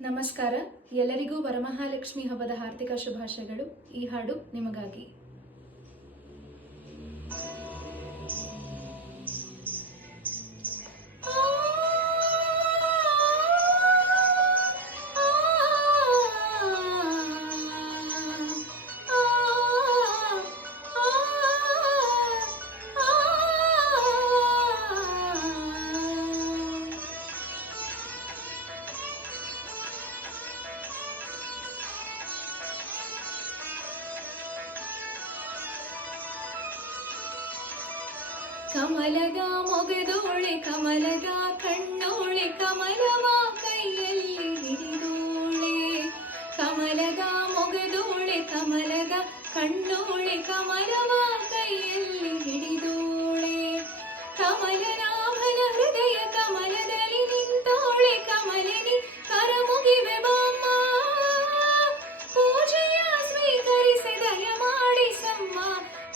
ನಮಸ್ಕಾರ. ಎಲ್ಲರಿಗೂ ವರಮಹಾಲಕ್ಷ್ಮಿ ಹಬ್ಬದ ಹಾರ್ದಿಕ ಶುಭಾಶಯಗಳು. ಈ ಹಾಡು ನಿಮಗಾಗಿ. ಕಮಲದ ಮೊಗದೋಳೆ ಕಮಲದ ಕಣ್ಣೋಳೆ ಕಮಲವ ಕೈಯಲ್ಲಿ ಹಿಡಿದೋಳೆ. ಕಮಲದ ಮೊಗದೋಳೆ ಕಮಲದ ಕಣ್ಣೋಳೆ ಕಮಲವ ಕೈಯಲ್ಲಿ ಹಿಡಿದೋಳೆ. ಕಮಲನಾಭನ ಹೃದಯ ಕಮಲದಲ್ಲಿ ನಿಂತೋಳೆ. ಕಮಲಿನಿ ಕರಮುಗಿವೆ ಬಾಮ್ಮ, ಪೂಜೆಯ ಸ್ವೀಕರಿಸಿ ದಯ ಮಾಡಿಸಮ್ಮ.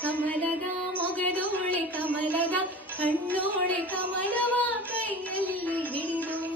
ಕಮಲದ ಮೊಗದೋಳೆ ಕಮಲದ ಕಣ್ಣೋಳೆ ಕಮಲವ ಕೈಯಲ್ಲಿ ಹಿಡಿದೋಳೆ.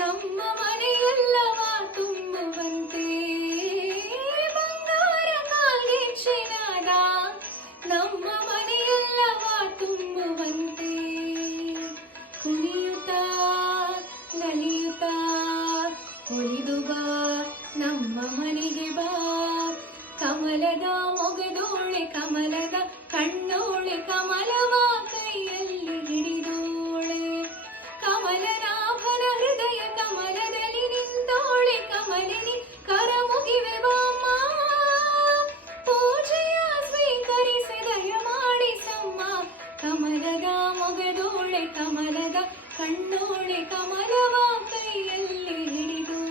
ನಮ್ಮ ಮನೆಯೆಲ್ಲವ ತುಂಬುವಂತೆ ಬಂಗಾರ ಕಾಲ್ಗೆಚ್ಚಿನಾದ, ನಮ್ಮ ಮನೆಯೆಲ್ಲವ ತುಂಬುವಂತೆ. ಕುಣಿಯುತ್ತಾ ನಲಿಯುತ್ತಾ ಒಲಿದು ಬಾ ನಮ್ಮ ಮನೆಗೆ ಬಾ. ಕಮಲದ ಮೊಗದೋಳೆ ಕಮಲದ ಕಣ್ಣೋಳೆ ಕಮಲವ ಕೈಯಲ್ಲಿ ಹಿಡಿದೋಳೆ. ಕಮಲನಾಭನ ಹೃದಯ ಕಮಲದಲ್ಲಿ ನಿಂತೋಳೆ. ಕಮಲಿನಿ ಕರಮುಗಿವೆ ಬಾಮ್ಮ, ಪೂಜೆಯ ಸ್ವೀಕರಿಸಿ ದಯ ಮಾಡಿಸಮ್ಮ. ಕಮಲದ ಮೊಗದೋಳೆ ಕಮಲದ ಕಣ್ಣೋಳೆ ಕಮಲವ ಕೈಯಲ್ಲಿ ಹಿಡಿದೋಳೆ.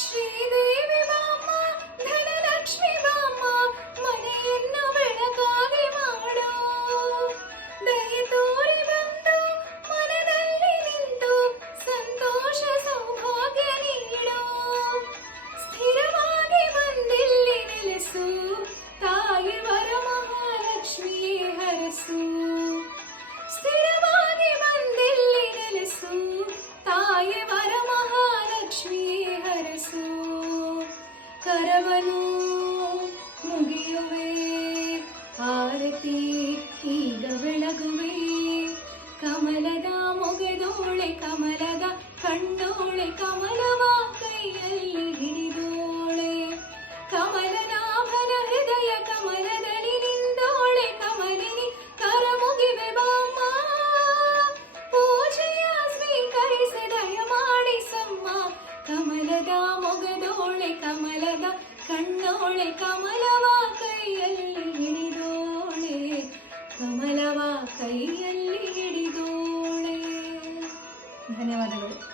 ಶ್ರೀದೇವಿ ಬಾಮ್ಮ, ಧನಲಕ್ಷ್ಮಿ ಬಾಮ್ಮ, ಮನೆಯನ್ನು ಬೆಳಕಾಗಿ ಮಾಡು. ದಯೆ ತೋರಿ ಬಂದು ಮನದಲ್ಲಿ ನಿಂತು ಸಂತೋಷ ಸೌಭಾಗ್ಯ ನೀಡು. ಸ್ಥಿರವಾಗಿ ಬಂದಿಲ್ಲಿ ನೆಲೆಸು, ತಾಯಿ ವರಮಹಾಲಕ್ಷ್ಮಿಯೇ ಹರಸು. ಸ್ಥಿರವಾಗಿ ಬಂದಿಲ್ಲಿ ನೆಲೆಸು, ತಾಯಿ ವರಮಹಾಲಕ್ಷ್ಮಿಯೇ ಹರಸು. ಕರವನು ಮುಗಿಯುವೆ, ಆರತಿ ಈಗ ಬೆಳಗುವೆ. ಕಮಲದ ಮೊಗದೋಳೆ ಕಮಲದ ಕಣ್ಣೋಳೆ ಕಮಲವ ಕೈಯಲ್ಲಿ ಹಿಡಿದೋಳೆ. ಕಮಲನಾಭನ ಹೃದಯ ಕಮಲದಲ್ಲಿ ನಿಂದೋಳೆ. ಕಮಲಿನಿ ಕರಮುಗಿವೆ ಬಾಮ್ಮ, ಪೂಜೆಯ ಸ್ವೀಕರಿಸಿ ದಯ ಮಾಡಿಸಮ್ಮ. ಕಮಲದ ಮೊಗದೋಳೆ ಕಮಲದ ಕಣ್ಣೋಳೆ ಕಮಲವ ಕೈಯಲ್ಲಿ ಹಿಡಿದೋಳೆ. ಕಮಲವ ಕೈಯಲ್ಲಿ ಹಿಡಿದೋಳೆ. ಧನ್ಯವಾದಗಳು.